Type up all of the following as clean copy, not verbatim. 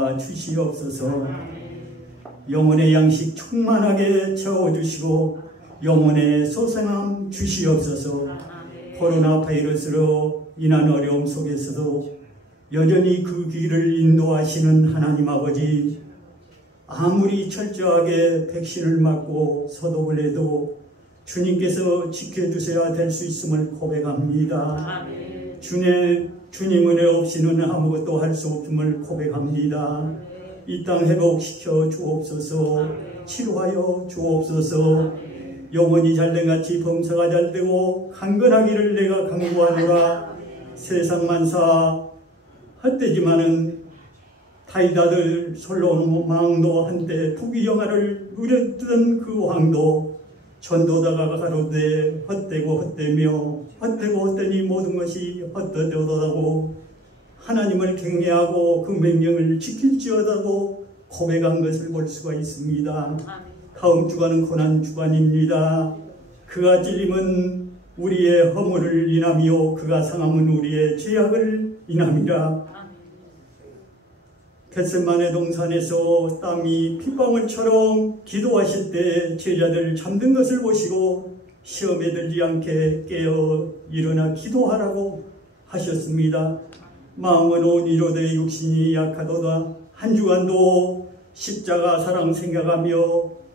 주시옵소서. 영혼의 양식 충만하게 채워주시고 영혼의 소생함 주시옵소서. 코로나 바이러스로 인한 어려움 속에서도 여전히 그 길을 인도하시는 하나님 아버지, 아무리 철저하게 백신을 맞고 소독을 해도 주님께서 지켜주셔야 될 수 있음을 고백합니다. 주님 은혜 없이는 아무것도 할 수 없음을 고백합니다. 이 땅 회복시켜 주옵소서. 치료하여 주옵소서. 영혼이 잘된 같이 범사가 잘되고 강건하기를 내가 간구하노라. 세상 만사 헛되지만은 다이다들 솔로몬 왕도 한때 부귀영화를 누렸던 그 왕도 전도다가 가로되 헛되고 헛되며 헛되고 헛되니 모든 것이 헛되도다고 하나님을 경외하고 그 명령을 지킬지어다고 고백한 것을 볼 수가 있습니다. 다음 주간은 고난 주간입니다. 그가 찔림은 우리의 허물을 인하며 그가 상함은 우리의 죄악을 인함이라. 겟세마네 동산에서 땀이 핏방울처럼 기도하실 때 제자들 잠든 것을 보시고 시험에 들지 않게 깨어 일어나 기도하라고 하셨습니다. 마음은 온 이로되 육신이 약하도다. 한 주간도 십자가 사랑 생각하며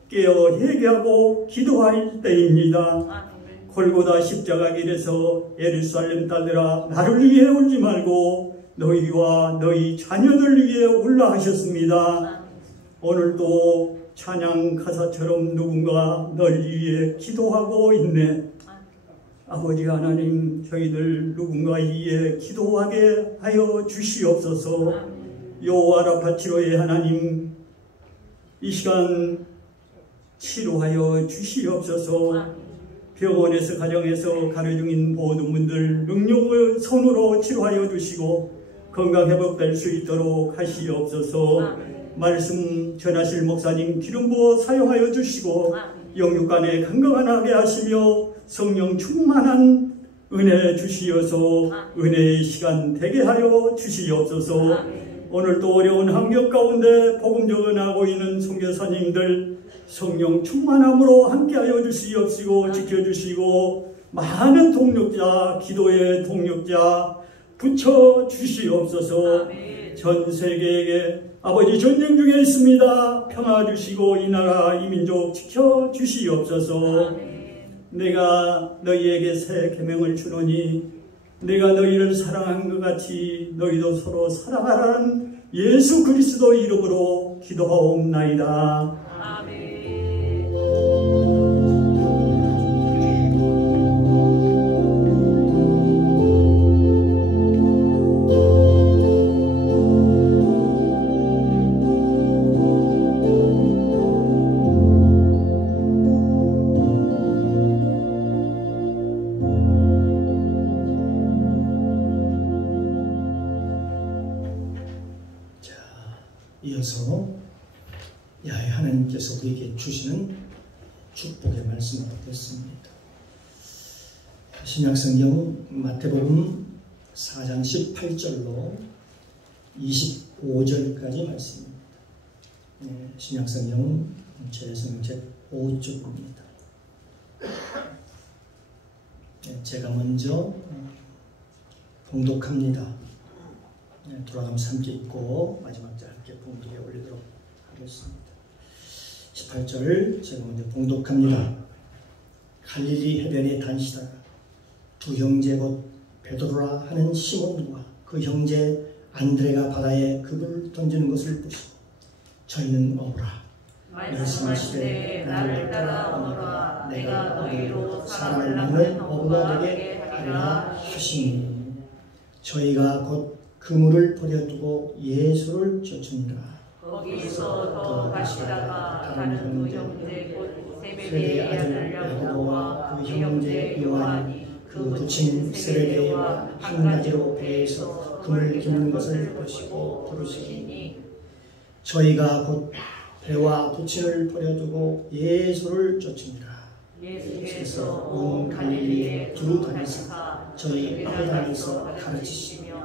깨어 회개하고 기도할 때입니다. 골고다 십자가 길에서 예루살렘 딸들아 나를 위해 울지 말고 너희와 너희 자녀들 위해 울라 하셨습니다. 오늘도 찬양 가사처럼 누군가 널 위해 기도하고 있네. 아버지 하나님, 저희들 누군가 위해 기도하게 하여 주시옵소서. 여호와 라파치로의 하나님, 이 시간 치료하여 주시옵소서. 병원에서 가정에서 가려 중인 모든 분들 능력을 손으로 치료하여 주시고 건강 회복될 수 있도록 하시옵소서. 말씀 전하실 목사님 기름 부어 사용하여 주시고 영육간에 건강하게 하시며 성령 충만한 은혜 주시어서 은혜의 시간 되게 하여 주시옵소서. 오늘도 어려운 환경 가운데 복음 전하고 있는 선교사님들 성령 충만함으로 함께하여 주시옵시고 지켜주시고 많은 동력자, 기도의 동력자 붙여 주시옵소서. 전 세계에게 아버지 전쟁 중에 있습니다. 평화 주시고 이 나라 이 민족 지켜 주시옵소서. 내가 너희에게 새 계명을 주노니 내가 너희를 사랑한 것 같이 너희도 서로 사랑하라는 예수 그리스도 이름으로 기도하옵나이다. 이어서 야훼 하나님께서 우리에게 주시는 축복의 말씀을 듣습니다. 신약성경 마태복음 4장 18절로 25절까지 말씀입니다. 신약성경 제성 제5쪽입니다. 제가 먼저 봉독합니다. 돌아가면서 함께 읽고 마지막 짧게 봉독에 올리도록 하겠습니다. 18절 제가 먼저 봉독합니다. 갈릴리 해변에 다니시다가 두 형제 곧 베드로라 하는 시몬과 그 형제 안드레가 바다에 급을 던지는 것을 보시고 저희는 어부라 말씀하시되 나를 따라 오너라 내가 너희로 사람을 낚는 어부가 되게 하리라 하시니 저희가 곧 그물을 버려두고 예수를 쫓으니라. 거기서 더 가시다가 다른 두 형제 곧 세베대의 아들 야고보와 그 형제 요한이 그 부친 세베대와 한 가지로 배에서 그물 깁는 것을 보시고 부르시니 저희가 곧 배와 부친을 버려두고 예수를 쫓으니라. 예수께서 온 갈릴리에 두루 다니사 저희 회당에서 가르치시며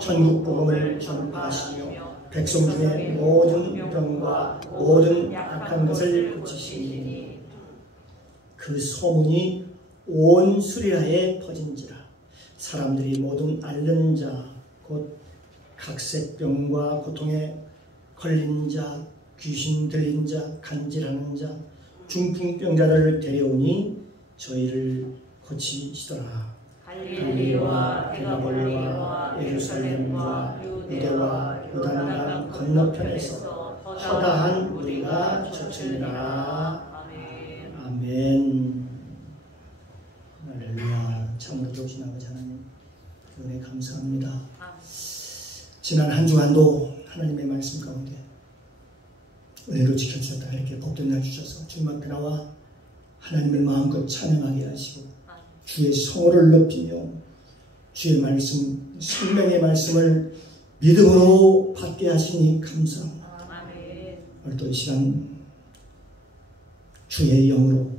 천국 복음을 전파하시며 백성 중에 모든 병과 모든 악한 것을 고치시니 그 소문이 온 수리라에 퍼진지라. 사람들이 모든 앓는 자 곧 각색병과 고통에 걸린 자, 귀신 들린 자, 간질하는 자, 중풍병자를 데려오니 저희를 고치시더라. 갈릴리와 데가볼리와 예루살렘과 유대와 요단강 건너편에서 허다한 무리가 쫓으니라. 아멘. 할렐루야. 참으로 좋으신 아버지 하나님, 은혜 감사합니다. 지난 한 주간도 하나님의 말씀 가운데 은혜로 지켜주셨다. 이렇게 복된 날 주셔서 주님 앞에 나와 하나님을 마음껏 찬양하게 하시고 주의 성호를 높이며 주의 말씀, 생명의 말씀을 믿음으로 받게 하시니 감사합니다. 오늘도 이 시간 주의 영으로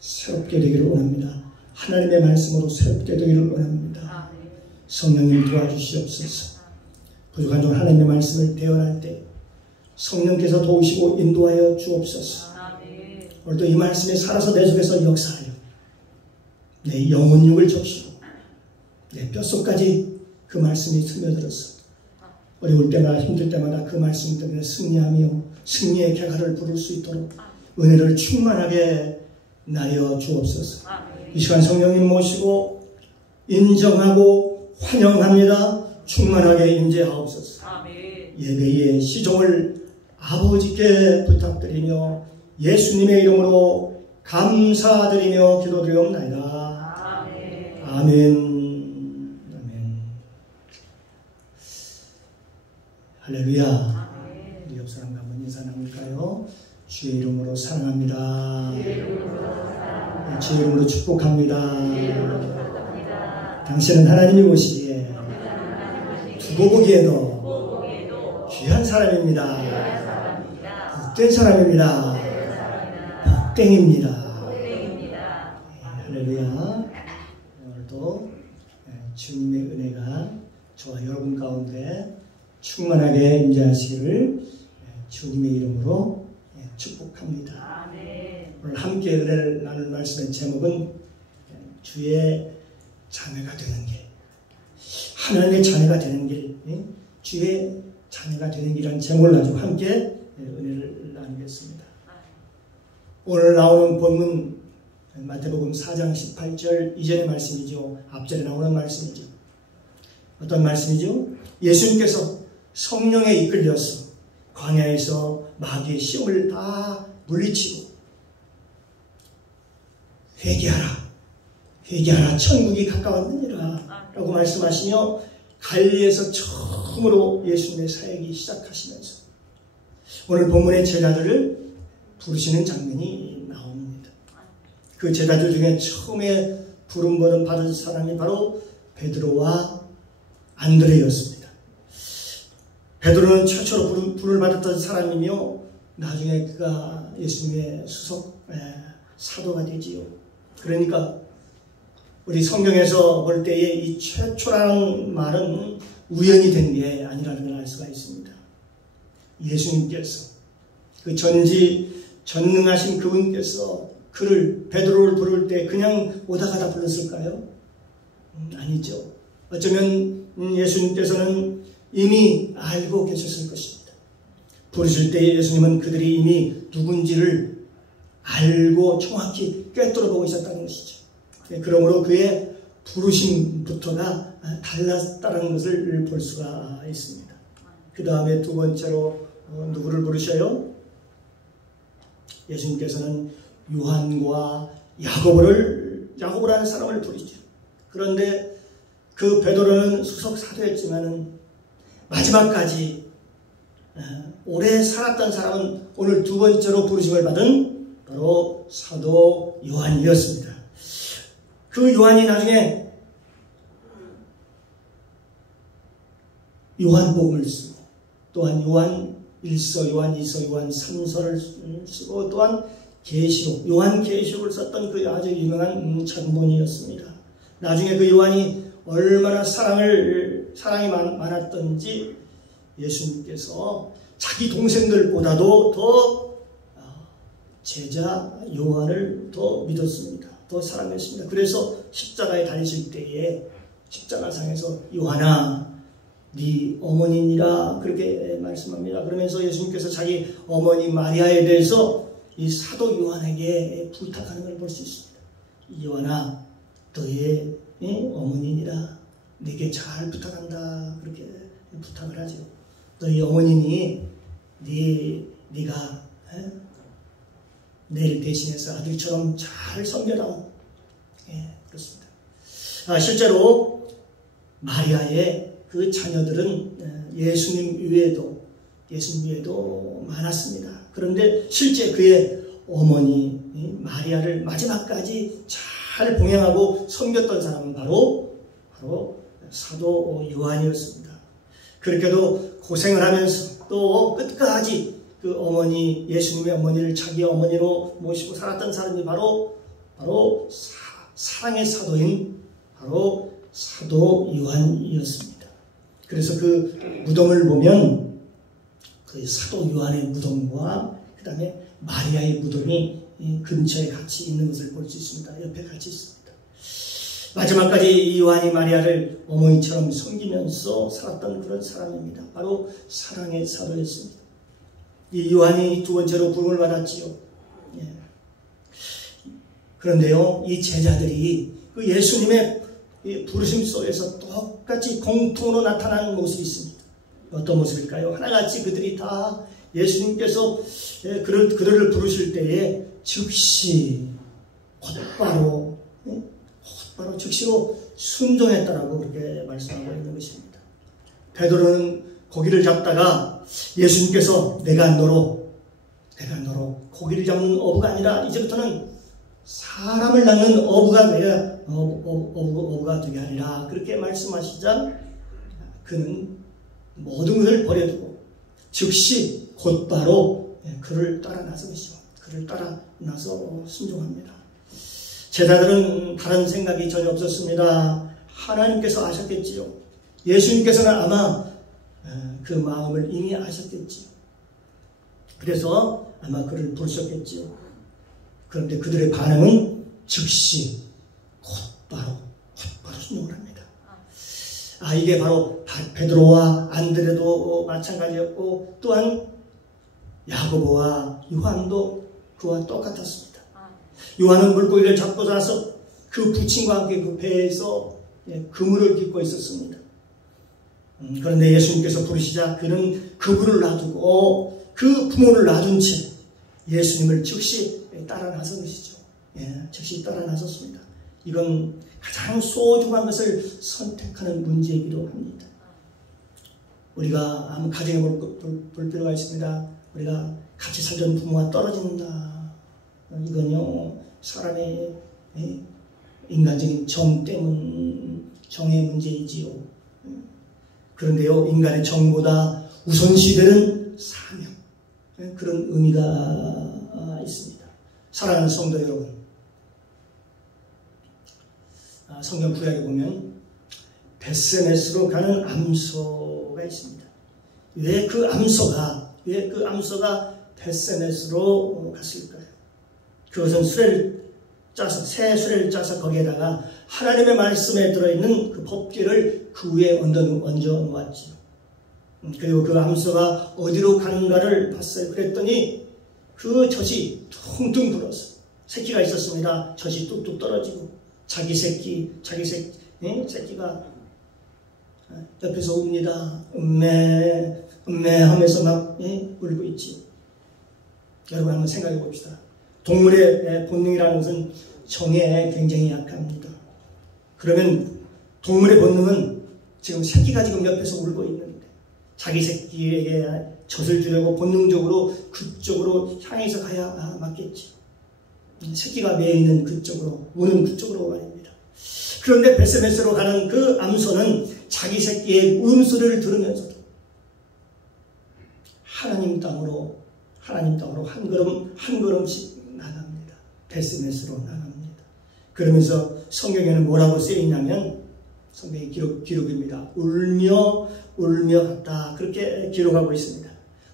새롭게 되기를 원합니다. 하나님의 말씀으로 새롭게 되기를 원합니다. 성령님 도와주시옵소서. 부족한 종 하나님의 말씀을 대언할 때 성령께서 도우시고 인도하여 주옵소서. 오늘도 이 말씀에 살아서 내 속에서 역사하여 내 영혼육을 적시고 내 뼛속까지 그 말씀이 스며들어서 어려울 때나 힘들 때마다 그 말씀 때문에 승리하며 승리의 객화를 부를 수 있도록 은혜를 충만하게 나여 주옵소서. 이 시간 성령님 모시고 인정하고 환영합니다. 충만하게 임재하옵소서. 예배의 시종을 아버지께 부탁드리며 예수님의 이름으로 감사드리며 기도드리옵나이다. 아멘. 아멘. 할렐루야. 우리 옆 사람과 한번 인사 나눌까요? 주의 이름으로 사랑합니다. 주의 이름으로 축복합니다. 당신은 하나님이 보시기에 두고 보기에도 귀한 사람입니다. 복된 사람입니다. 복땡입니다. 할렐루야. 오늘도 주님의 은혜가 저와 여러분 가운데 충만하게 임재하시기를 주님의 이름으로 축복합니다. 오늘 함께 은혜를 나눌 말씀의 제목은 주의 자녀가 되는 길, 하나님의 자녀가 되는 길, 주의 자녀가 되는 길이라는 제목을 가지고 함께 은혜를 나누겠습니다. 오늘 나오는 본문 마태복음 4장 18절 이전의 말씀이죠. 앞절에 나오는 말씀이죠. 어떤 말씀이죠? 예수님께서 성령에 이끌려서 광야에서 마귀의 시험을 다 물리치고 회개하라 천국이 가까웠느니라 라고 말씀하시며 갈릴리에서 처음으로 예수님의 사역이 시작하시면서 오늘 본문의 제자들을 부르시는 장면이 나옵니다. 그 제자들 중에 처음에 부름을 받은 사람이 바로 베드로와 안드레였습니다. 베드로는 최초로 부름을 받았던 사람이며 나중에 그가 예수님의 수석 사도가 되지요. 그러니까 우리 성경에서 볼 때에 이 최초라는 말은 우연이 된 게 아니라는 걸 알 수가 있습니다. 예수님께서 그 전능하신 그분께서 그를 베드로를 부를 때 그냥 오다 가다 불렀을까요? 아니죠. 어쩌면 예수님께서는 이미 알고 계셨을 것입니다. 부르실 때 예수님은 그들이 이미 누군지를 알고 정확히 꿰뚫어 보고 있었다는 것이죠. 그러므로 그의 부르심부터가 달랐다는 것을 볼 수가 있습니다. 그 다음에 두 번째로 누구를 부르셔요? 예수님께서는 요한과 야고보라는 사람을 부르죠. 그런데 그 베드로는 수석 사도였지만은 마지막까지 오래 살았던 사람은 오늘 두 번째로 부르심을 받은 바로 사도 요한이었습니다. 그 요한이 나중에 요한복음을 쓰고 또한 요한 1서, 요한 2서, 요한 3서를 쓰고 또한 계시록, 요한 계시록을 썼던 그 아주 유명한 장본이었습니다. 나중에 그 요한이 얼마나 사랑이 많았던지 예수님께서 자기 동생들보다도 더 제자 요한을 더 믿었습니다. 더 사랑했습니다. 그래서 십자가에 달리실 때에 십자가상에서 요한아 네 어머니니라 그렇게 말씀합니다. 그러면서 예수님께서 자기 어머니 마리아에 대해서 이 사도 요한에게 부탁하는 걸 볼 수 있습니다. 요한아 너의 어머니니라 내게 잘 부탁한다 그렇게 부탁을 하죠. 너희 어머니니 네가 내를 대신해서 아들처럼 잘 섬겨라. 그렇습니다. 실제로 마리아의 그 자녀들은 예수님 외에도 많았습니다. 그런데 실제 그의 어머니 마리아를 마지막까지 잘 봉양하고 섬겼던 사람은 바로 사도 요한이었습니다. 그렇게도 고생을 하면서 또 끝까지 그 어머니 예수님의 어머니를 자기 어머니로 모시고 살았던 사람이 바로 사랑의 사도인 바로 사도 요한이었습니다. 그래서 그 무덤을 보면 그 사도 요한의 무덤과 그 다음에 마리아의 무덤이 근처에 같이 있는 것을 볼 수 있습니다. 옆에 같이 있습니다. 마지막까지 요한이 마리아를 어머니처럼 섬기면서 살았던 그런 사람입니다. 바로 사랑의 사도였습니다. 이 요한이 두 번째로 부름을 받았지요. 그런데요, 이 제자들이 그 예수님의 부르심 속에서 똑같이 공통으로 나타나는 모습이 있습니다. 어떤 모습일까요? 하나같이 그들이 다 예수님께서 그들을 부르실 때에 즉시 곧바로 즉시로 순종했다라고 그렇게 말씀하고 있는 것입니다. 베드로는 고기를 잡다가 예수님께서 내가 너로 고기를 잡는 어부가 아니라 이제부터는 사람을 낳는 어부가 되게 하리라 그렇게 말씀하시자 그는 모든 것을 버려두고 즉시 곧바로 그를 따라 나서시죠. 그를 따라 나서 순종합니다. 제자들은 다른 생각이 전혀 없었습니다. 하나님께서 아셨겠지요. 예수님께서는 아마 그 마음을 이미 아셨겠지요. 그래서 아마 그를 부르셨겠지요. 그런데 그들의 반응은 즉시 곧바로 순종을 합니다. 이게 바로 베드로와 안드레도 마찬가지였고 또한 야고보와 요한도 그와 똑같았습니다. 요한은 물고기를 잡고 나서 그 부친과 함께 그 배에서 그물을 깃고 있었습니다. 그런데 예수님께서 부르시자 그는 그물을 놔두고 그 부모를 놔둔 채 예수님을 즉시 따라 나선 것이죠. 즉시 따라 나섰습니다. 이건 가장 소중한 것을 선택하는 문제이기도 합니다. 우리가 아무 가정에 볼 필요가 있습니다. 우리가 같이 살던 부모가 떨어진다. 이건요 사람의 인간적인 정의 문제이지요. 그런데요 인간의 정보다 우선시되는 사명 그런 의미가 있습니다. 사랑하는 성도 여러분, 성경 구약에 보면 벳세메스로 가는 암소가 있습니다. 왜 그 암소가 벳세메스로 갔을까요? 그것은 새 수레를 짜서 거기에다가 하나님의 말씀에 들어있는 그 법궤를 그 위에 얹어 놓았지요. 그리고 그 암소가 어디로 가는가를 봤어요. 그랬더니 그 젖이 퉁퉁 불어서 새끼가 있었습니다. 젖이 뚝뚝 떨어지고 자기 새끼가 옆에서 웁니다. 음메 하면서 막 울고 있지요. 여러분 한번 생각해 봅시다. 동물의 본능이라는 것은 정에 굉장히 약합니다. 그러면 동물의 본능은 지금 새끼가 지금 옆에서 울고 있는데 자기 새끼에게 젖을 주려고 본능적으로 그쪽으로 향해서 가야 맞겠지. 새끼가 매여있는 그쪽으로, 우는 그쪽으로 말입니다. 그런데 벳세메스로 가는 그 암소는 자기 새끼의 울음소리를 들으면서도 하나님 땅으로 한 걸음씩 나갑니다. 벳세메스로 나갑니다. 그러면서 성경에는 뭐라고 쓰여 있냐면 성경의 기록입니다. 울며 울며 갔다. 그렇게 기록하고 있습니다.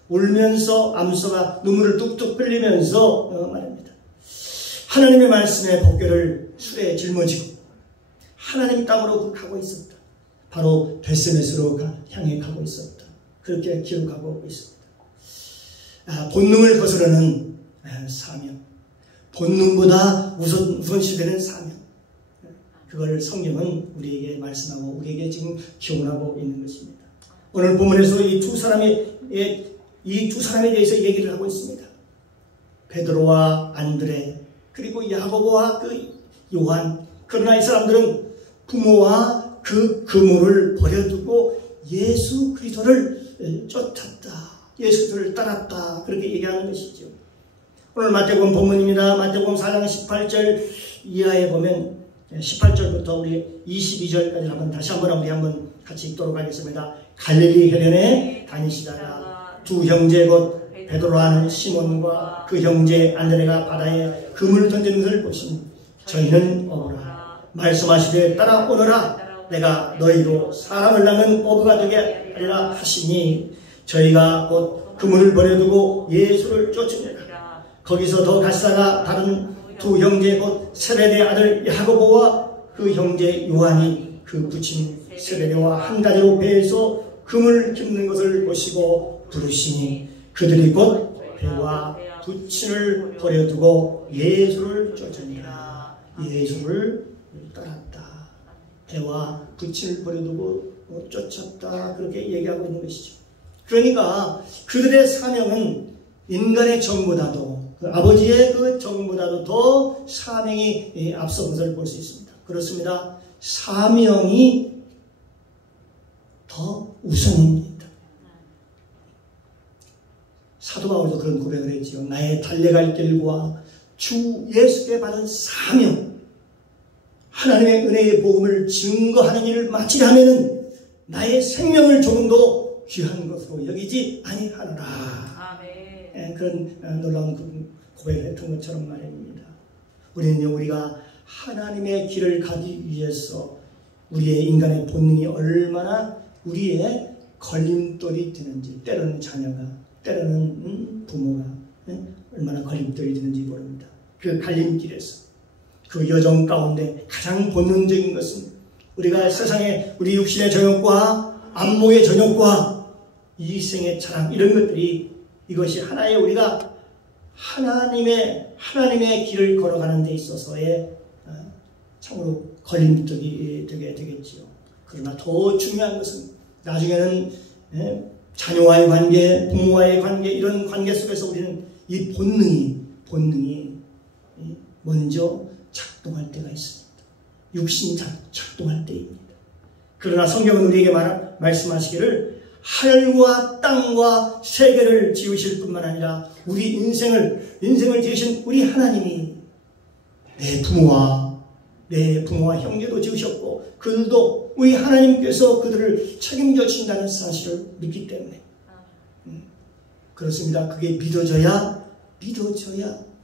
울면서 암소가 눈물을 뚝뚝 흘리면서 말합니다. 하나님의 말씀의 법궤를 수레에 짊어지고 하나님 땅으로 가고 있었다. 바로 벳세메스로 향해 가고 있었다. 그렇게 기록하고 있습니다. 본능을 거스르는 사명, 본능보다 우선시되는 사명, 그걸 성경은 우리에게 말씀하고 우리에게 지금 교훈하고 있는 것입니다. 오늘 본문에서 이 두 사람에 대해서 얘기를 하고 있습니다. 베드로와 안드레, 그리고 야고보와 그 요한. 그러나 이 사람들은 부모와 그 그물을 버려두고 예수 그리스도를 쫓았다. 예수 그리스도를 따랐다. 그렇게 얘기하는 것이죠. 오늘 마태복음 본문입니다. 마태복음 4장 18절 이하에 보면 18절부터 우리 22절까지 다시 한번 우리 한번 같이 읽도록 하겠습니다. 갈릴리 해변에 다니시다가 두 형제 곧 베드로하는 시몬과 그 형제 안드레가 바다에 그물을 던지는 것을 보시니 저희는 오라 말씀하시되 따라오너라 내가 너희로 사람을 낳는 어부가 되게 하리라 하시니 저희가 곧 그물을 버려두고 예수를 쫓으니라. 거기서 더 가시다가 다른 두 형제 곧 세베대 아들 야고보와 그 형제 요한이 그 부친 세베대와 한 가지로 배에서 금을 깁는 것을 보시고 부르시니 그들이 곧 배와 부친을 버려두고 예수를 쫓으니라. 예수를 따랐다. 배와 부친을 버려두고 쫓았다. 그렇게 얘기하고 있는 것이죠. 그러니까 그들의 사명은 인간의 정보다도 그 아버지의 그 정보다도 더 사명이 앞선 것을 볼 수 있습니다. 그렇습니다. 사명이 더 우선입니다. 사도 바울도 그런 고백을 했지요. 나의 달려갈 길과 주 예수께 받은 사명, 하나님의 은혜의 복음을 증거하는 일을 마치려 하면은 나의 생명을 조금도 귀한 것으로 여기지 아니하노라. 아멘. 그런 놀라운 고백을 했던 것처럼 말입니다. 우리는요, 우리가 하나님의 길을 가기 위해서 우리의 인간의 본능이 얼마나 우리의 걸림돌이 되는지, 때로는 자녀가, 때로는 부모가 얼마나 걸림돌이 되는지 모릅니다. 그 갈림길에서, 그 여정 가운데 가장 본능적인 것은 우리가 세상에 우리 육신의 정욕과 안목의 정욕과 이생의 자랑, 이런 것들이, 이것이 하나의 우리가 하나님의 길을 걸어가는 데 있어서의 참으로 걸림돌이 되게 되겠지요. 그러나 더 중요한 것은 나중에는 자녀와의 관계, 부모와의 관계, 이런 관계 속에서 우리는 이 본능이 먼저 작동할 때가 있습니다. 육신이 작동할 때입니다. 그러나 성경은 우리에게 말씀하시기를 하늘과 땅과 세계를 지으실 뿐만 아니라 우리 인생을 지으신 우리 하나님이 내 부모와 형제도 지으셨고 그들도 우리 하나님께서 그들을 책임져 주신다는 사실을 믿기 때문에 그렇습니다. 그게 믿어져야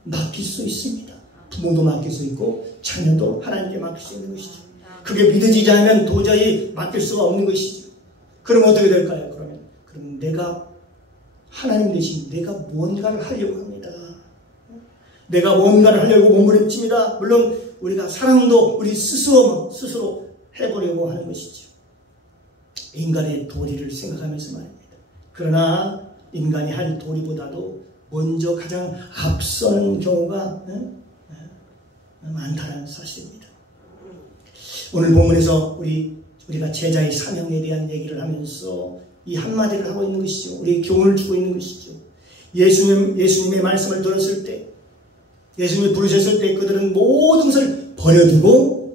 맡길 수 있습니다. 부모도 맡길 수 있고 자녀도 하나님께 맡길 수 있는 것이죠. 그게 믿어지지 않으면 도저히 맡길 수가 없는 것이죠. 그럼 어떻게 될까요? 그럼 내가 하나님 대신 내가 무언가를 하려고 합니다. 내가 무언가를 하려고 몸부림칩니다. 물론 우리가 사랑도 우리 스스로 해보려고 하는 것이죠. 인간의 도리를 생각하면서 말입니다. 그러나 인간이 할 도리보다도 먼저 가장 앞서는 경우가 많다는 사실입니다. 오늘 본문에서 우리가 제자의 사명에 대한 얘기를 하면서 이 한마디를 하고 있는 것이죠. 우리에게 교훈을 주고 있는 것이죠. 예수님의 말씀을 들었을 때, 예수님을 부르셨을 때 그들은 모든 것을 버려두고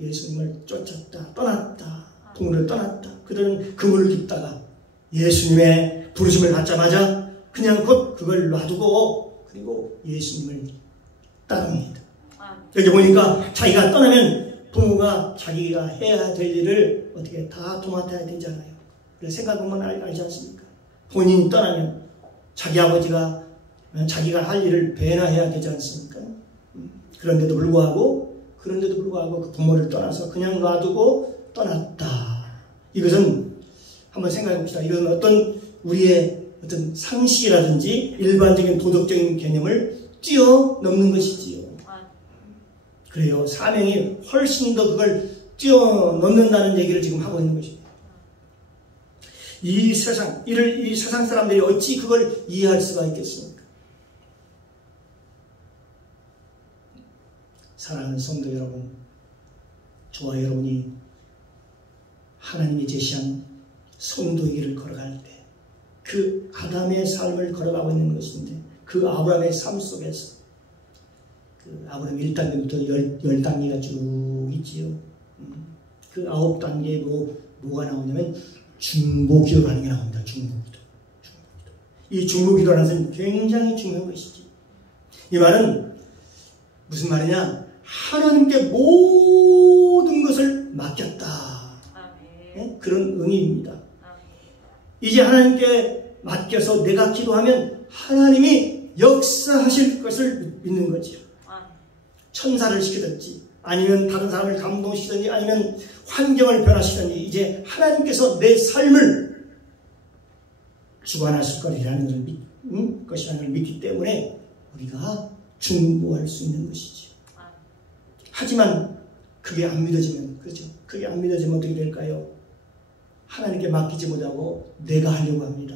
예수님을 쫓았다, 떠났다, 동물을 떠났다. 그들은 그물을 깁다가 예수님의 부르심을 받자마자 그냥 곧 그걸 놔두고 그리고 예수님을 따릅니다. 여기 보니까 자기가 떠나면 부모가 자기가 해야 될 일을 어떻게 다 도맡아야 되잖아요. 그래서 생각해보면 알지 않습니까? 본인이 떠나면 자기 아버지가 자기가 할 일을 배나 해야 되지 않습니까? 그런데도 불구하고 그 부모를 떠나서 그냥 놔두고 떠났다. 이것은 한번 생각해 봅시다. 이건 어떤 우리의 어떤 상식이라든지 일반적인 도덕적인 개념을 뛰어넘는 것이지요. 그래요. 사명이 훨씬 더 그걸 뛰어넘는다는 얘기를 지금 하고 있는 것입니다. 이 세상 사람들이 어찌 그걸 이해할 수가 있겠습니까? 사랑하는 성도 여러분, 저와 여러분이 하나님이 제시한 성도의 길을 걸어갈 때 그 아담의 삶을 걸어가고 있는 것인데 그 아브라함의 삶 속에서 그 아브라함 1단계부터 10단계가 쭉 있지요. 그 9단계에 뭐가 나오냐면 중보기도라는 게 나옵니다. 중보기도. 이 중보기도라는 것은 굉장히 중요한 것이지. 이 말은 무슨 말이냐? 하나님께 모든 것을 맡겼다. 네? 그런 의미입니다. 이제 하나님께 맡겨서 내가 기도하면 하나님이 역사하실 것을 믿는 거죠. 천사를 시키든지 아니면 다른 사람을 감동시키든지 아니면 환경을 변화시키든지 이제 하나님께서 내 삶을 주관하실 것이라는 걸 믿기 때문에 우리가 중보할 수 있는 것이죠. 하지만 그게 안 믿어지면, 그렇죠? 그게 안 믿어지면 어떻게 될까요? 하나님께 맡기지 못하고 내가 하려고 합니다.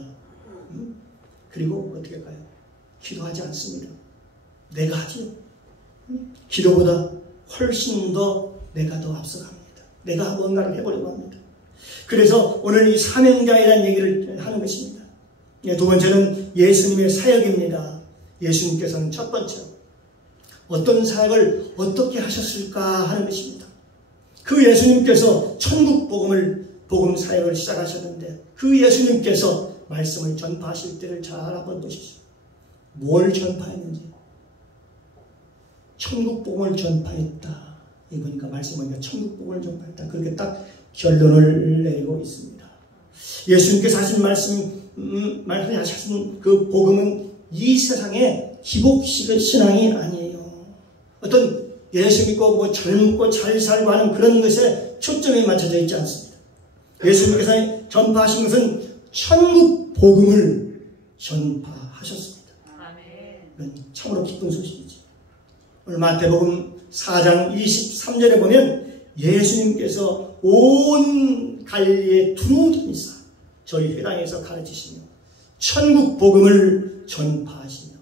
그리고 어떻게 할까요? 기도하지 않습니다. 내가 하지요. 기도보다 훨씬 더 내가 더 앞서갑니다. 내가 뭔가를 해보려고 합니다. 그래서 오늘 이 사명자이라는 얘기를 하는 것입니다. 두 번째는 예수님의 사역입니다. 예수님께서는 첫 번째로 어떤 사역을 어떻게 하셨을까 하는 것입니다. 그 예수님께서 천국 복음 사역을 시작하셨는데 그 예수님께서 말씀을 전파하실 때를 잘 한번 보십시오. 뭘 전파했는지. 천국 복음을 전파했다. 이거니까 말씀하니까 천국 복음을 전파했다. 그렇게 딱 결론을 내리고 있습니다. 예수님께서 하신 말씀하신 그 복음은 이 세상의 기복식 신앙이 아니에요. 어떤 예수 믿고 젊고 잘 살고 하는 그런 것에 초점이 맞춰져 있지 않습니다. 예수님께서 전파하신 것은 천국 복음을 전파하셨습니다. 이건 참으로 기쁜 소식이지. 오늘 마태복음 4장 23절에 보면 예수님께서 온 갈릴리에 두루 다니사 저희 회당에서 가르치시며 천국 복음을 전파하시며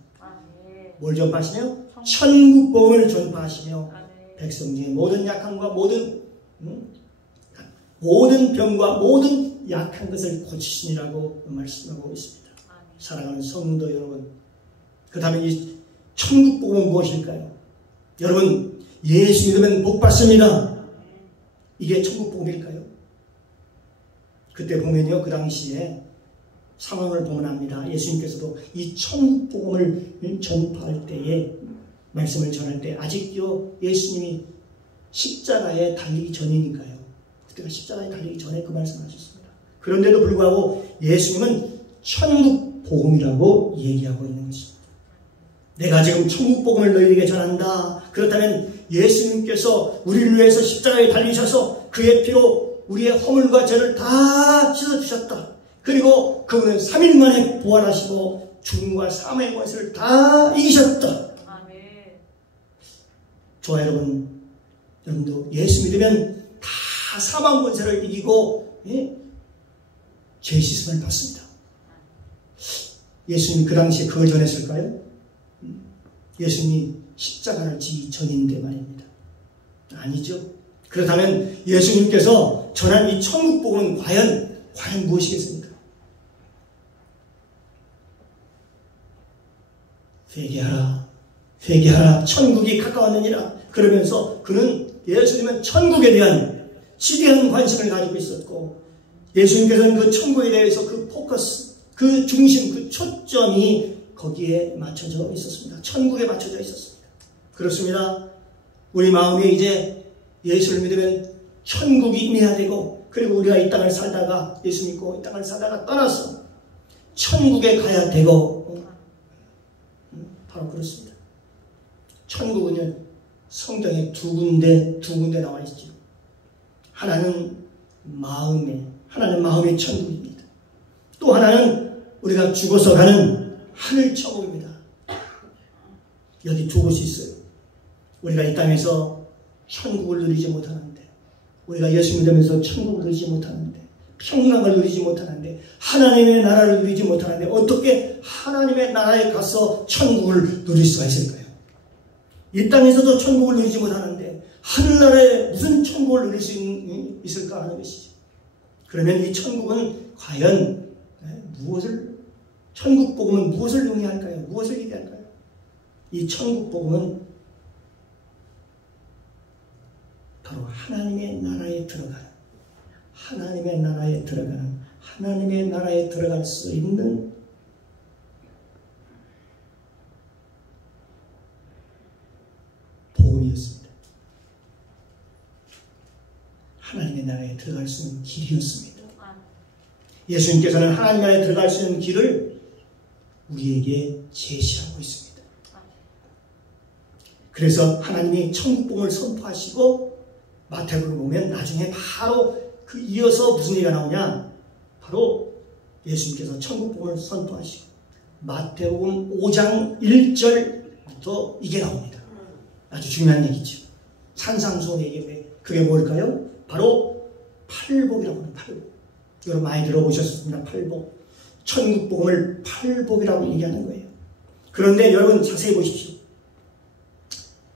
뭘 전파하시며? 천국 복음을 전파하시며 백성 중에 모든 약함과 모든 병과 모든 약한 것을 고치시니라고 말씀하고 있습니다. 사랑하는 성도 여러분, 그 다음에 이 천국 복음은 무엇일까요? 여러분, 예수 믿으면 복 받습니다. 이게 천국 복음일까요? 그때 보면요, 그 당시에 상황을 보면 압니다. 예수님께서도 이 천국 복음을 전파할 때에 말씀을 전할 때 아직요 예수님이 십자가에 달리기 전이니까요. 그때가 십자가에 달리기 전에 그 말씀하셨습니다. 그런데도 불구하고 예수님은 천국 복음이라고 얘기하고 있는 것입니다. 내가 지금 천국 복음을 너희에게 전한다. 그렇다면 예수님께서 우리를 위해서 십자가에 달리셔서 그의 피로 우리의 허물과 죄를 다 씻어주셨다. 그리고 그분은 3일 만에 부활하시고 죽음과 사망의 권세를 다 이기셨다. 저와 여러분도 예수 믿으면 다 사망 권세를 이기고 죄 씻음을 받습니다. 예수님이 그 당시에 그걸 전했을까요? 예수님이 십자가를 지기 전인데 말입니다. 아니죠. 그렇다면 예수님께서 전한 이 천국 복음은 과연 무엇이겠습니까? 회개하라 천국이 가까웠느니라. 그러면서 그는 예수님은 천국에 대한 지대한 관심을 가지고 있었고 예수님께서는 그 천국에 대해서 그 포커스, 그 중심, 그 초점이 거기에 맞춰져 있었습니다. 천국에 맞춰져 있었습니다. 그렇습니다. 우리 마음에 이제 예수를 믿으면 천국이 임해야 되고 그리고 우리가 이 땅을 살다가 예수 믿고 이 땅을 살다가 떠나서 천국에 가야 되고 바로 그렇습니다. 천국은요 성경에 두 군데 나와 있죠. 하나는 마음에, 하나는 마음의 천국입니다. 또 하나는 우리가 죽어서 가는 하늘 천국입니다. 여기 두 곳이 있어요. 우리가 이 땅에서 천국을 누리지 못하는데, 우리가 예수 믿으면서 천국을 누리지 못하는데, 평강을 누리지 못하는데, 하나님의 나라를 누리지 못하는데 어떻게 하나님의 나라에 가서 천국을 누릴 수가 있을까요? 이 땅에서도 천국을 누리지 못하는데 하늘나라에 무슨 천국을 누릴 수 있을까 하는 것이죠. 그러면 이 천국은 과연 무엇을, 천국 복음은 무엇을 의미할까요? 무엇을 얘기할까요? 이 천국 복음은 바로 하나님의 나라에 들어가는, 하나님의 나라에 들어가는, 하나님의 나라에 들어갈 수 있는 복음이었습니다. 하나님의 나라에 들어갈 수 있는 길이었습니다. 예수님께서는 하나님 나라에 들어갈 수 있는 길을 우리에게 제시하고 있습니다. 그래서 하나님이 천국 복음을 선포하시고 마태복음을 보면 나중에 바로 그 이어서 무슨 얘기가 나오냐? 바로 예수님께서 천국 복음을 선포하시고 마태복음 5장 1절부터 이게 나옵니다. 아주 중요한 얘기죠. 산상수훈의 얘기인데 그게 뭘까요? 바로 팔복이라고 하는 팔복. 여러분 많이 들어보셨습니다. 팔복. 천국 복음을 팔복이라고 얘기하는 거예요. 그런데 여러분 자세히 보십시오.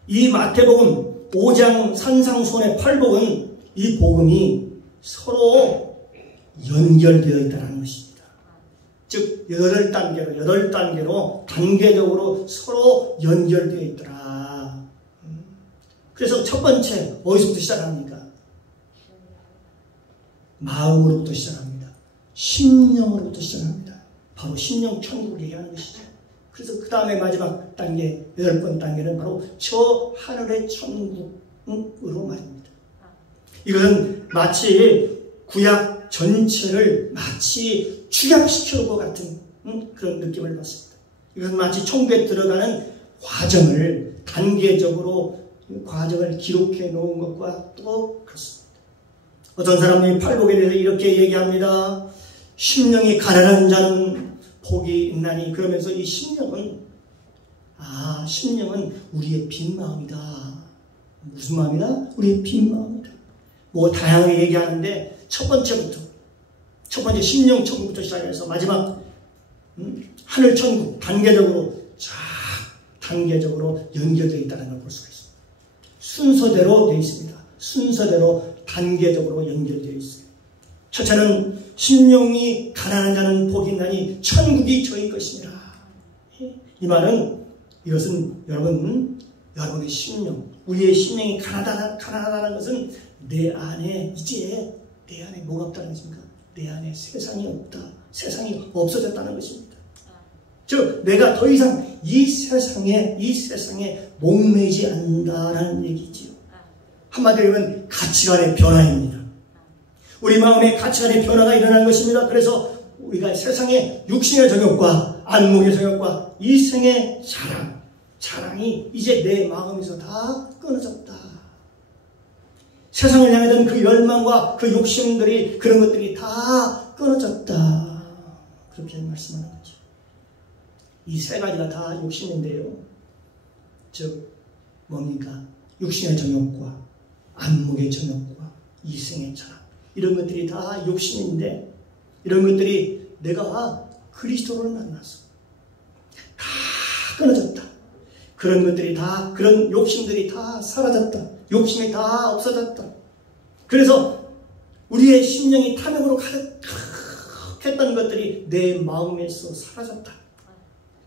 이 마태복음 5장 산상수훈의 팔복은 이 복음이 서로 연결되어 있다는 것입니다. 즉 8단계로 단계적으로 서로 연결되어 있더라. 그래서 첫 번째 어디서부터 시작합니까? 마음으로부터 시작합니다. 심령으로부터 시작합니다. 바로 심령 천국을 얘기하는 것이죠. 그래서 그 다음에 마지막 단계, 8번 단계는 바로 저 하늘의 천국으로 말입니다. 이것은 마치 구약 전체를 마치 축약시켜 놓은 것 같은 그런 느낌을 받습니다. 이것은 마치 천국에 들어가는 과정을 단계적으로 과정을 기록해 놓은 것과 또 그렇습니다. 어떤 사람들이 팔복에 대해서 이렇게 얘기합니다. 심령이 가난한 자는 복이 있나니, 그러면서 이 심령은 우리의 빈 마음이다. 무슨 마음이다? 우리의 빈 마음이다. 뭐 다양하게 얘기하는데 첫 번째 심령 천국부터 시작해서 마지막 하늘 천국 단계적으로 연결되어 있다는 걸 볼 수가 있습니다. 순서대로 되어 있습니다. 순서대로 단계적으로 연결되어 있어요. 첫째는 심령이 가난한 자는 복이 있나니 천국이 저희 것이니라. 이 말은 이것은 여러분의 심령, 우리의 심령이 가난하다는 것은 내 안에 뭐가 없다는 것입니까? 내 안에 세상이 없다. 세상이 없어졌다는 것입니다. 즉 내가 더 이상 이 세상에 목매지 않는다라는 얘기지요. 한마디로 하면 가치관의 변화입니다. 우리 마음의 가치관의 변화가 일어나는 것입니다. 그래서 우리가 세상의 육신의 정욕과 안목의 정욕과 이생의 자랑이 이제 내 마음에서 다 끊어졌다. 세상을 향하던 그 열망과 그 욕심들이, 그런 것들이 다 끊어졌다. 그렇게 말씀하는 거죠. 이 세 가지가 다 욕심인데요. 즉 뭡니까? 육신의 정욕과 안목의 정욕과 이생의 자랑, 이런 것들이 다 욕심인데, 이런 것들이 내가 그리스도를 만나서 다 끊어졌다. 그런 것들이 다, 그런 욕심들이 다 사라졌다. 욕심이 다 없어졌다. 그래서 우리의 심령이 탐욕으로 가득했던 것들이 내 마음에서 사라졌다.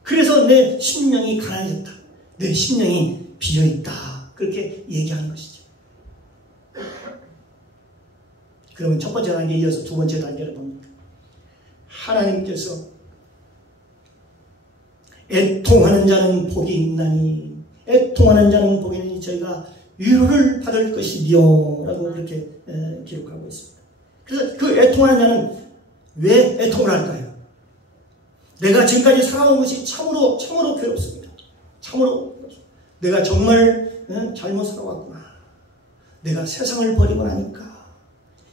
그래서 내 심령이 가난해졌다. 내 심령이 비어있다. 그렇게 얘기하는 것이죠. 그러면 첫 번째 단계에 이어서 두 번째 단계를 봅니다. 하나님께서 애통하는 자는 복이 있나니, 애통하는 자는 복이 있나니 저희가 위로를 받을 것이며 라고 그렇게 기록하고 있습니다. 그래서 그 애통하는 자는 왜 애통을 할까요? 내가 지금까지 살아온 것이 참으로 괴롭습니다. 내가 정말 잘못 살아왔구나. 내가 세상을 버리고 나니까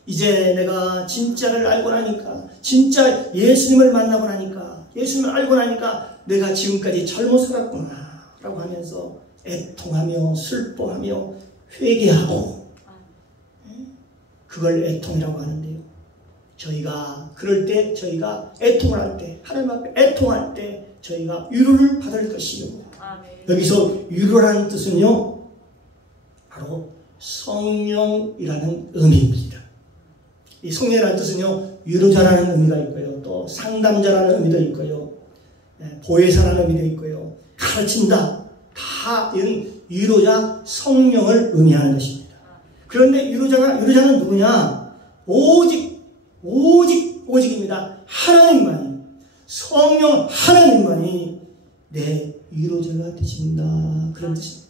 이제 내가 진짜를 알고 나니까, 진짜 예수님을 만나고 나니까, 예수님을 알고 나니까 내가 지금까지 잘못 살았구나 라고 하면서 애통하며 슬퍼하며 회개하고, 그걸 애통이라고 하는데요. 저희가 그럴 때, 저희가 애통을 할 때, 하나님 앞에 애통할 때 저희가 위로를 받을 것이요. 여기서 위로라는 뜻은요, 바로 성령이라는 의미입니다. 이 성령이라는 뜻은요, 위로자라는 의미가 있고요, 또 상담자라는 의미도 있고요, 보혜사라는 의미도 있고요, 가르친다, 다 이런 위로자 성령을 의미하는 것입니다. 그런데 위로자는 누구냐? 오직입니다. 하나님만이, 성령 하나님만이 내 위로자가 되신다, 그런 뜻입니다.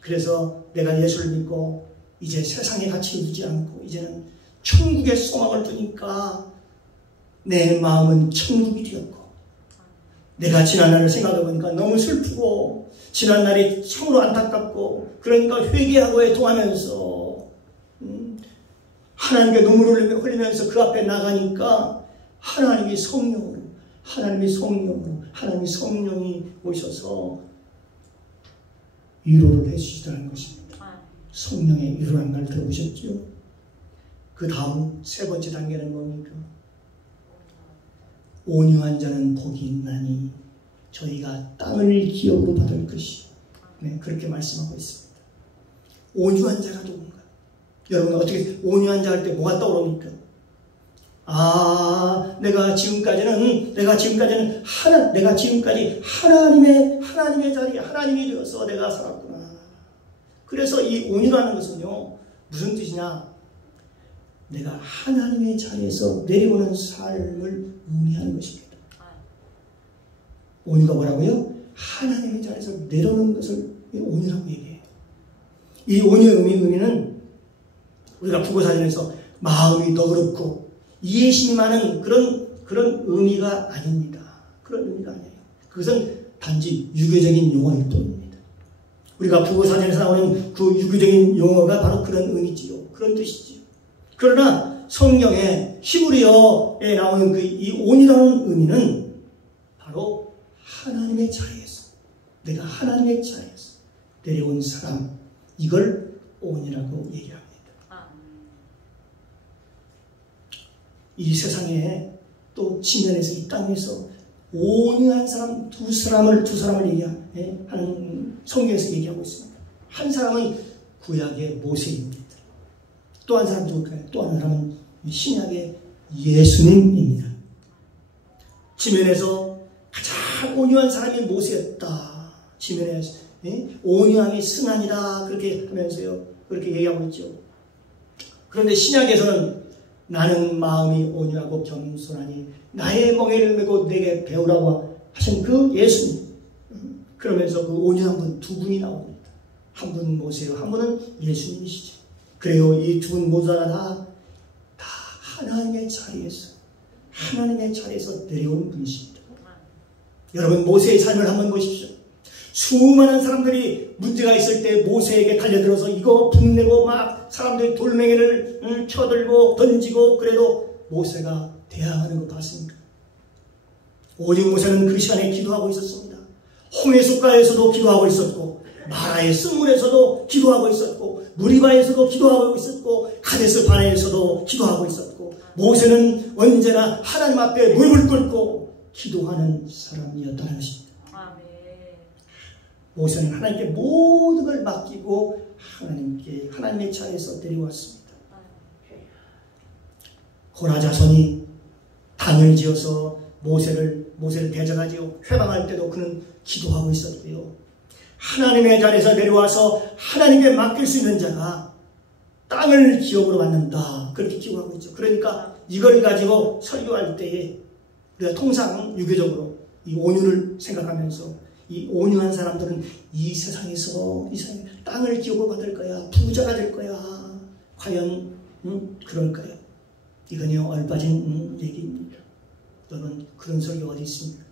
그래서 내가 예수를 믿고 이제 세상에 가치를 두지 않고 이제는 천국의 소망을 두니까 내 마음은 천국이 되었고, 내가 지난날을 생각해 보니까 너무 슬프고 지난날이 참으로 안타깝고, 그러니까 회개하고 애통하면서 하나님께 눈물을 흘리면서 그 앞에 나가니까 하나님이 성령이 오셔서 위로를 해주시다는 것입니다. 성령의 위로라는 말 들어보셨죠? 그 다음 세 번째 단계는 뭡니까? 온유한 자는 복이 있나니 저희가 땅을 기업으로 받을 것이. 네, 그렇게 말씀하고 있습니다. 온유한 자가 누군가? 여러분 어떻게 온유한 자 할 때 뭐가 떠오릅니까? 내가 지금까지 하나님의 자리에 하나님이 되어서 내가 살았구나. 그래서 이 온유라는 것은요, 무슨 뜻이냐? 내가 하나님의 자리에서 내려오는 삶을 의미하는 것입니다. 온유가 뭐라고요? 하나님의 자리에서 내려오는 것을 온유라고 얘기해요. 이 온유의 의미는 우리가 국어사전에서 마음이 너그럽고 이해심이 많은 그런 의미가 아닙니다. 그런 의미가 아니에요. 그것은 단지 유교적인 용어일 뿐입니다. 우리가 국어사전에서 나오는 그 유교적인 용어가 바로 그런 의미지요. 그런 뜻이지요. 그러나 성경의 히브리어에 나오는 이 온이라는 의미는 바로 하나님의 자리에서, 내가 하나님의 자리에서 내려온 사람, 이걸 온이라고 얘기합니다. 이 세상에 또 지면에서 이 땅에서 온유한 사람 두 사람을 얘기하는 성경에서 얘기하고 있습니다. 한 사람은 구약의 모세입니다. 또 한 사람은 누굴까요? 또 한 사람은 신약의 예수님입니다. 지면에서 가장 온유한 사람이 모세였다. 지면에서 온유함이 승한이다. 그렇게 하면서요, 그렇게 얘기하고 있죠. 그런데 신약에서는 나는 마음이 온유하고 겸손하니 나의 멍에를 메고 내게 배우라고 하신 그 예수님. 그러면서 그 온유한 분 두 분이 나옵니다. 한 분은 모세요, 한 분은 예수님이시죠. 그래요, 이 두 분 모두가 다 하나님의 자리에서 내려온 분이십니다. 여러분, 모세의 삶을 한번 보십시오. 수많은 사람들이 문제가 있을 때 모세에게 달려들어서 이거 분내고 막 사람들이 돌멩이를 쳐들고 던지고, 그래도 모세가 대항하는 거 봤습니까? 오직 모세는 그 시간에 기도하고 있었습니다. 홍해숫가에서도 기도하고 있었고, 마라의 쓴물에서도 기도하고 있었고, 무리바에서도 기도하고 있었고, 가데스 바네에서도 기도하고 있었고, 모세는 언제나 하나님 앞에 무릎을 꿇고 기도하는 사람이었다는 것입니다. 모세는 하나님께 모든 걸 맡기고 하나님의 자리에서 내려왔습니다. 고라 자손이 단을 지어서 모세를 대적하지요. 회방할 때도 그는 기도하고 있었고요. 하나님의 자리에서 내려와서 하나님께 맡길 수 있는 자가 땅을 기업으로 받는다. 그렇게 기도하고 있죠. 그러니까 이걸 가지고 설교할 때에 우리가 통상 유교적으로 이 온유를 생각하면서, 이 온유한 사람들은 이 세상에서 땅을 기업으로 받을 거야, 부자가 될 거야. 과연 그럴까요? 이건요, 얼빠진 얘기입니다. 여러분, 그런 설교가 어디 있습니까?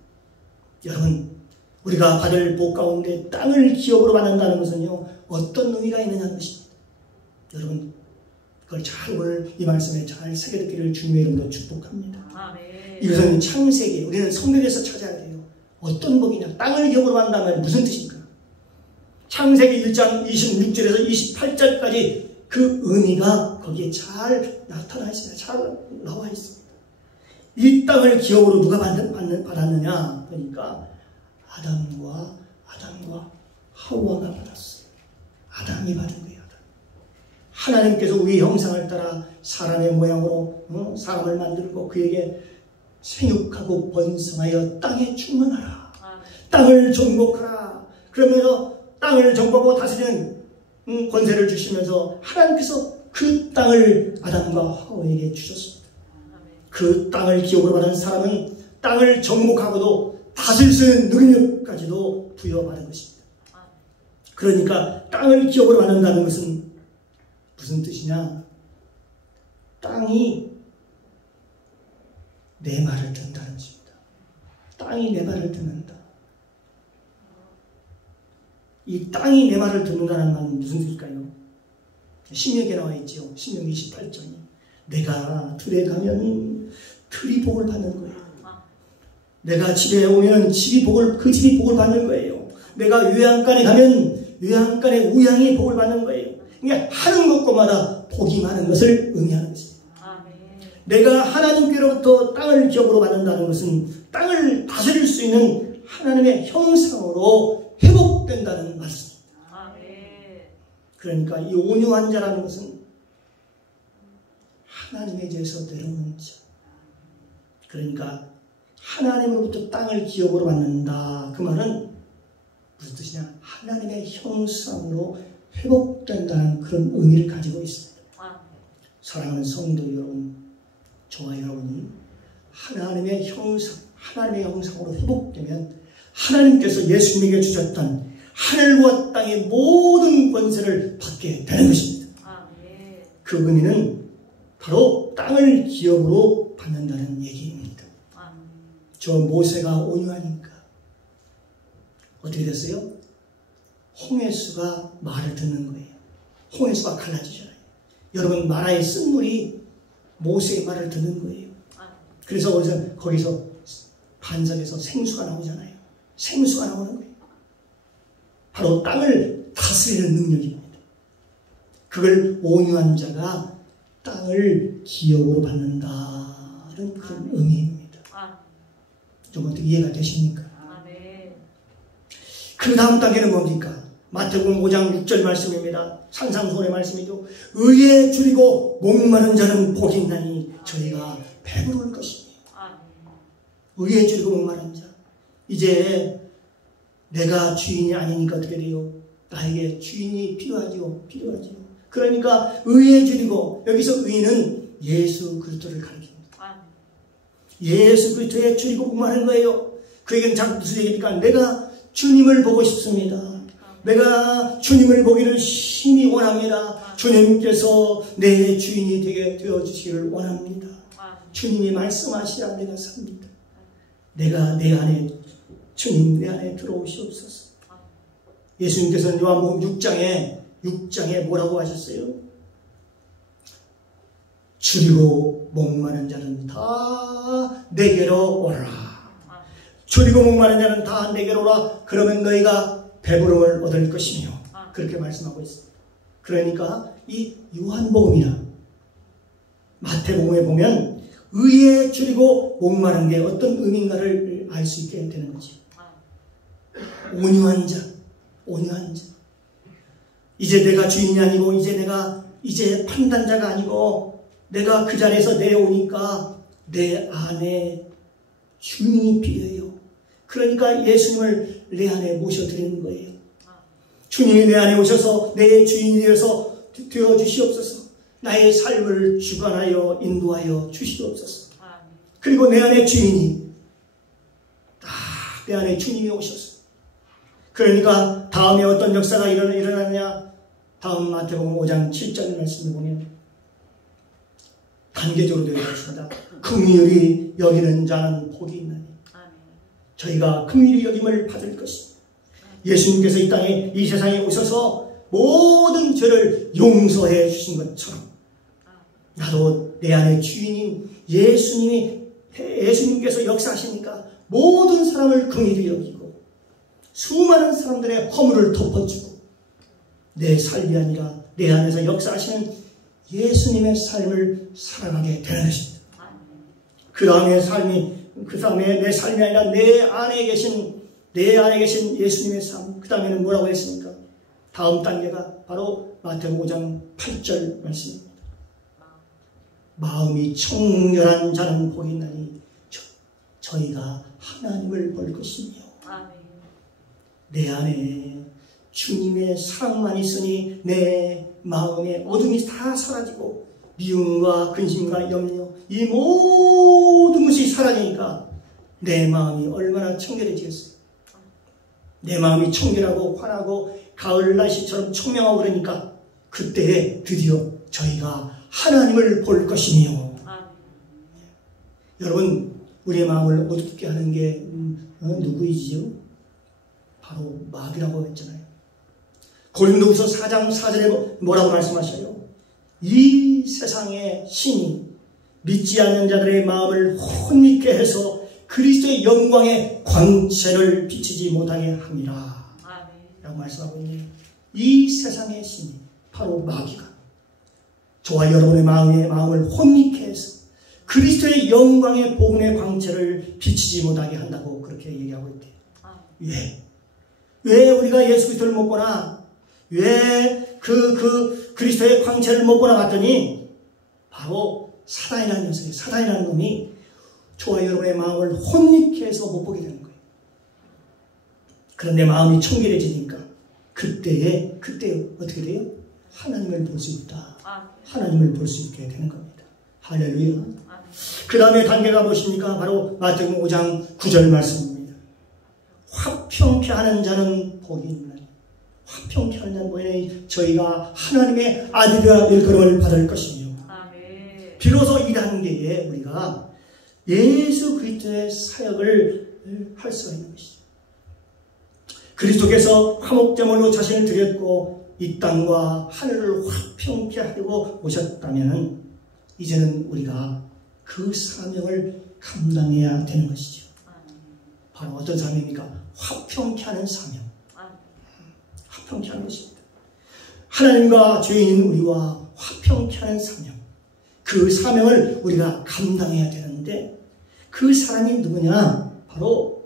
여러분, 우리가 받을 복 가운데 땅을 기업으로 받는다는 것은요, 어떤 의미가 있느냐는 것입니다. 여러분, 그걸 잘 오늘 이 말씀에 잘 새겨듣기를 주님의 이름으로 축복합니다. 아멘. 이것은 창세기, 우리는 성경에서 찾아야 돼요. 어떤 복이냐? 땅을 기업으로 한다면 무슨 뜻입니까? 창세기 1장 26절에서 28절까지 그 의미가 거기에 잘 나타나 있습니다. 잘 나와 있습니다. 이 땅을 기업으로 누가 받았느냐? 그러니까 아담과 하와가 받았어요. 아담이 받은 거예요. 하나님께서 우리 형상을 따라 사람의 모양으로 사람을 만들고 그에게 생육하고 번성하여 땅에 충만하라. 땅을 정복하라. 그러면서 땅을 정복하고 다스리는 권세를 주시면서 하나님께서 그 땅을 아담과 하와에게 주셨습니다. 그 땅을 기업으로 받은 사람은 땅을 정복하고도 다스릴 수 있는 능력까지도 부여받은 것입니다. 그러니까 땅을 기업으로 받는다는 것은 무슨 뜻이냐? 땅이 내 말을 듣는다는 것입니다. 땅이 내 말을 듣는다. 이 땅이 내 말을 듣는다는 말은 무슨 뜻일까요? 신명기에 나와 있죠. 신명기 28장이. 내가 들에 가면 들이 복을 받는 거예요. 내가 집에 오면 그 집이 복을 받는 거예요. 내가 요양간에 가면 요양간에 우양이 복을 받는 거예요. 그러니까 하는 것마다 복이 많은 것을 의미하는 것입니다. 내가 하나님께로부터 땅을 기업으로 받는다는 것은 땅을 다스릴 수 있는 하나님의 형상으로 회복된다는 말씀입니다. 그러니까 이 온유한 자라는 것은 하나님에 대해서 내려오는 자. 그러니까 하나님으로부터 땅을 기업으로 받는다. 그 말은 무슨 뜻이냐? 하나님의 형상으로 회복된다는 그런 의미를 가지고 있습니다. 사랑하는 성도 여러분, 저와 여러분이 하나님의 형상으로 회복되면 하나님께서 예수님에게 주셨던 하늘과 땅의 모든 권세를 받게 되는 것입니다. 그 의미는 바로 땅을 기업으로 받는다는 얘기입니다. 저 모세가 온유하니까 어떻게 됐어요? 홍해수가 말을 듣는 거예요. 홍해수가 갈라지잖아요. 여러분, 마라의 쓴물이 모세의 말을 듣는 거예요. 그래서 거기서 반석에서 생수가 나오잖아요. 생수가 나오는 거예요. 바로 땅을 다스리는 능력입니다. 그걸 온유한 자가 땅을 기업으로 받는다는 그런 의미입니다. 좀 어떻게 이해가 되십니까? 그 다음 단계는 뭡니까? 마태복음 5장 6절 말씀입니다. 산상수훈의 말씀이죠. 의에 줄이고 목마른 자는 복이 있나니 저희가 배부를 것입니다. 의에 줄이고 목마른 자. 이제 내가 주인이 아니니까 어떻게 돼요? 나에게 주인이 필요하지요. 그러니까 의에 줄이고, 여기서 의는 예수 그리스도를 가리킵니다. 예수 그리스도에 줄이고 목마른 거예요. 그에게는 자꾸 무슨 얘기입니까? 내가 주님을 보고 싶습니다. 내가 주님을 보기를 심히 원합니다. 주님께서 내 주인이 되게 되어주시기를 원합니다. 주님이 말씀하시라 내가 삽니다. 내가 내 안에, 주님 내 안에 들어오시옵소서. 예수님께서는 요한복음 6장에 뭐라고 하셨어요? 줄이고 목마른 자는 다 내게로 오라. 줄이고 목마른 자는 다 내게로 오라. 그러면 너희가 배부름을 얻을 것이며. 그렇게 말씀하고 있습니다. 그러니까 이 요한복음이나 마태복음에 보면 의에 줄이고 목마른 게 어떤 의미인가를 알 수 있게 되는 거지. 온유한 자. 이제 내가 주인이 아니고 이제 판단자가 아니고 내가 그 자리에서 내려오니까 내 안에 주인이 필요해요. 그러니까 예수님을 내 안에 모셔드리는 거예요. 주님이 내 안에 오셔서 내 주인이 되어서 되어주시옵소서. 나의 삶을 주관하여 인도하여 주시옵소서. 그리고 내 안에 주인이 내 안에 주님이 오셨어요. 그러니까 다음에 어떤 역사가 일어나느냐? 다음 마태복음 5장 7절 말씀을 보면 단계적으로 되어 있습니다. 긍휼히 여기는 자는 복이 있나니 저희가 긍휼히 여김을 받을 것입니다. 예수님께서 이 땅에 이 세상에 오셔서 모든 죄를 용서해 주신 것처럼 나도 내 안에 주인인 예수님께서 역사하시니까 모든 사람을 긍휼히 여기고 수많은 사람들의 허물을 덮어주고 내 삶이 아니라 내 안에서 역사하시는 예수님의 삶을 살아가게 되는 것입니다. 그 다음에 내 삶이 아니라 내 안에 계신 예수님의 삶. 그 다음에는 뭐라고 했습니까? 다음 단계가 바로 마태복음 5장 8절 말씀입니다. 마음이 청결한 자는 복이 있나니 저희가 하나님을 볼 것이며. 내 안에 주님의 사랑만 있으니 내 마음의 어둠이 다 사라지고 미움과 근심과 염려 이 모든 것이 사라지니까 내 마음이 얼마나 청결해지겠어요. 내 마음이 청결하고 환하고 가을 날씨처럼 청명하고 그러니까 그때에 드디어 저희가 하나님을 볼 것이며. 여러분 우리의 마음을 어둡게 하는 게 누구이지요? 바로 마귀라고 했잖아요. 고린도후서 4장 4절에 뭐라고 말씀하셔요? 이 세상의 신이 믿지 않는 자들의 마음을 혼미케 해서 그리스도의 영광의 광채를 비치지 못하게 함이라 라고 말씀하고 있네요. 이 세상의 신이 바로 마귀가 저와 여러분의 마음을 혼미케 해서 그리스도의 영광의 복음의 광채를 비치지 못하게 한다고 그렇게 얘기하고 있대요. 왜 우리가 예수 그리스도를 못 보나? 왜 그리스도의 광채를 못 보나 봤더니 바로 사단이라는 녀석이, 사단이라는 놈이 저와 여러분의 마음을 혼미케 해서 못 보게 되는 거예요. 그런데 마음이 청결해지니까 그때에 어떻게 돼요? 하나님을 볼 수 있다. 하나님을 볼 수 있게 되는 겁니다. 할렐루야. 그 다음에 단계가 무엇입니까? 바로 마태복음 5장 9절 말씀입니다. 화평케 하는 자는 복이 있나니. 화평케 하는 자는 뭐니? 저희가 하나님의 아들이라 일컬음을 받을 것이며. 비로소 이 단계에 우리가 예수 그리스도의 사역을 할 수가 있는 것이죠. 그리스도께서 화목제물로 자신을 드렸고 이 땅과 하늘을 화평케 하려고 오셨다면 이제는 우리가 그 사명을 감당해야 되는 것이죠. 바로 어떤 사명입니까? 화평케 하는 사명. 화평케 하는 것입니다. 하나님과 죄인인 우리와 화평케 하는 사명. 그 사명을 우리가 감당해야 되는데 그 사람이 누구냐? 바로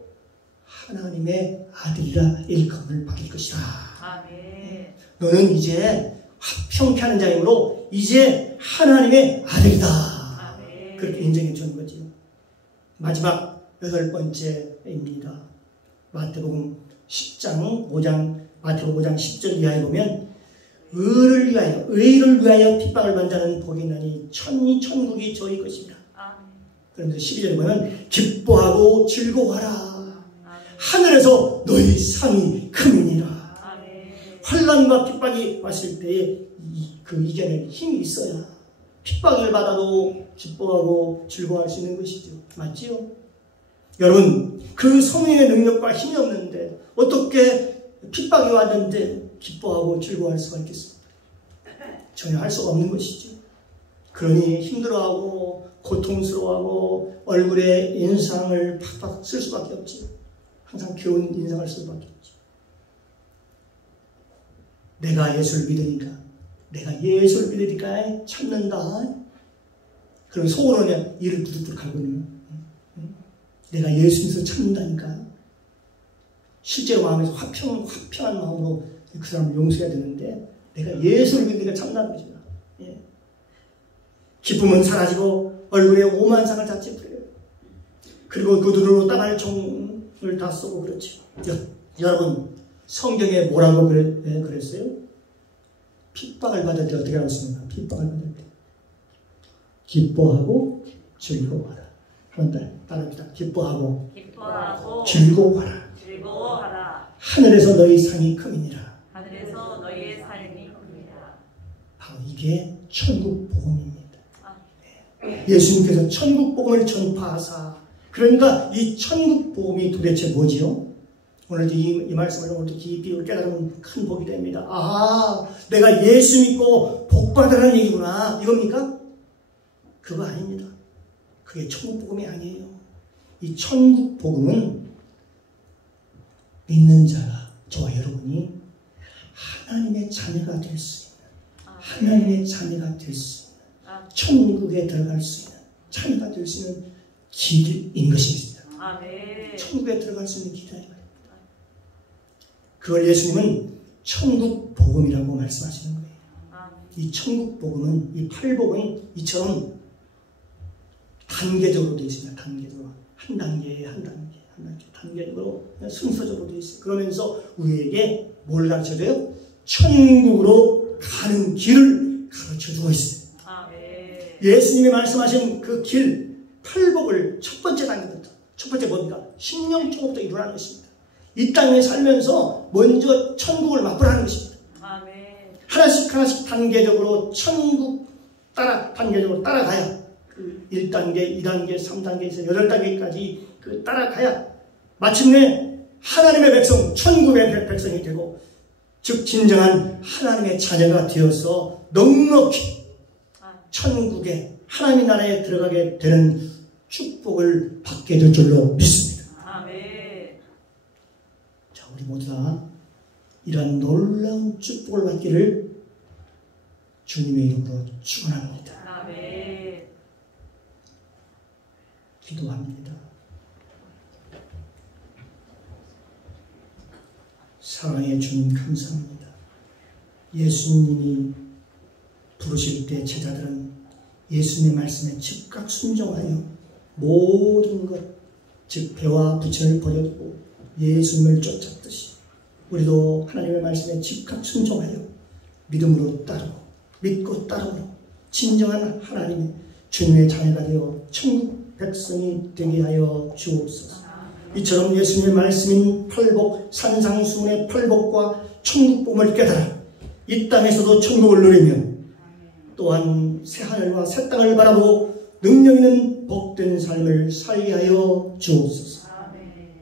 하나님의 아들이라 일컬음을 받을 것이다. 아멘. 너는 이제 화평케 하는 자이므로 이제 하나님의 아들이다. 아멘. 그렇게 인정해 주는 거죠. 마지막 8번째입니다. 마태복음 5장 10절 이하에 보면 의를 위하여 핍박을 받는 자는 복이 있나니 천국이 저희 것이다. 그러면서 12절에 보면 기뻐하고 즐거워하라. 하늘에서 너희 상이 크니라. 환난과 핍박이 왔을 때에 그 이겨낼 힘이 있어야 핍박을 받아도 기뻐하고 즐거워할 수 있는 것이죠. 맞지요? 여러분, 그 성령의 능력과 힘이 없는데 어떻게 핍박이 왔는데 기뻐하고 즐거워할 수가 있겠습니까? 전혀 할 수가 없는 것이죠. 그러니 힘들어하고 고통스러워하고 얼굴에 인상을 팍팍 쓸 수밖에 없죠. 항상 겨운 인상을 쓸 수밖에 없죠. 내가 예수를 믿으니까 참는다. 그럼 속으로는 이를 부득부득 하거든요. 내가 예수님께서 참는다니까. 실제로 마음에서 화평한 마음으로 그 사람을 용서해야 되는데 내가 예수를 믿으니까 참는다는 거죠. 예. 기쁨은 사라지고 얼굴에 오만상을 다 찌푸려요. 그리고 그 눈으로 땅할 총을 다 쏘고 그렇죠. 여러분, 성경에 뭐라고 그랬어요? 핍박을 받을 때 어떻게 하고 있습니까? 핍박을 받을 때 기뻐하고 즐거워하라. 한번 따라합니다. 기뻐하고 즐거워하라. 하늘에서 너희 상이 크니라. 하늘에서 너희의 삶이 큽니다. 바로 이게 천국 복음입니다. 예수님께서 천국 복음을 전파하사, 그러니까 이 천국 복음이 도대체 뭐지요? 오늘 이 말씀을 오늘 깊이 깨달으면 큰 복이 됩니다. 아, 내가 예수 믿고 복 받으라는 얘기구나. 이겁니까? 그거 아닙니다. 그게 천국 복음이 아니에요. 이 천국 복음은 믿는 자가, 저와 여러분이 하나님의 자녀가 될 수 있는, 하나님의 자녀가 될 수 있는, 천국에 들어갈 수 있는 자녀가 될 수 있는 길인 것입니다. 천국에 들어갈 수 있는 길이라는 말입니다. 그걸 예수님은 천국 복음이라고 말씀하시는 거예요. 이 천국 복음은, 이 팔복은 이처럼 단계적으로 되어 있습니다. 단계적으로. 한 단계, 단계적으로 순서적으로 되어 있어요. 그러면서 우리에게 뭘 가르쳐줘요? 천국으로 가는 길을 가르쳐주고 있어요. 예수님이 말씀하신 그 길, 팔복을 첫 번째 단계부터, 첫 번째 뭡니까? 심령초부터 이루라는 것입니다. 이 땅에 살면서 먼저 천국을 맛보라는 것입니다. 하나씩 단계적으로 천국 단계적으로 따라가야 그 1단계, 2단계, 3단계에서 8단계까지 그 따라가야 마침내 하나님의 백성, 천국의 백성이 되고, 즉 진정한 하나님의 자녀가 되어서 넉넉히 천국에, 하나님의 나라에 들어가게 되는 축복을 받게 될 줄로 믿습니다. 자, 우리 모두 다 이런 놀라운 축복을 받기를 주님의 이름으로 축원합니다. 기도합니다. 사랑의 주님 감사합니다. 예수님이 부르실 때 제자들은 예수님의 말씀에 즉각 순종하여 모든 것, 즉 배와 부채를 버려두고 예수님을 쫓았듯이 우리도 하나님의 말씀에 즉각 순종하여 믿음으로 따르고, 믿고 따르고 진정한 하나님의 주님의 자녀가 되어 천국 백성이 되게 하여 주옵소서. 이처럼 예수님의 말씀인 팔복, 산상수훈의 팔복과 천국 복음을 깨달아 이 땅에서도 천국을 누리며 또한 새 하늘과 새 땅을 바라보고 능력 있는 복된 삶을 살게 하여 주옵소서.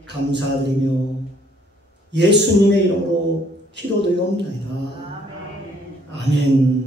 감사드리며 예수님의 이름으로 기도드리옵나이다. 아멘.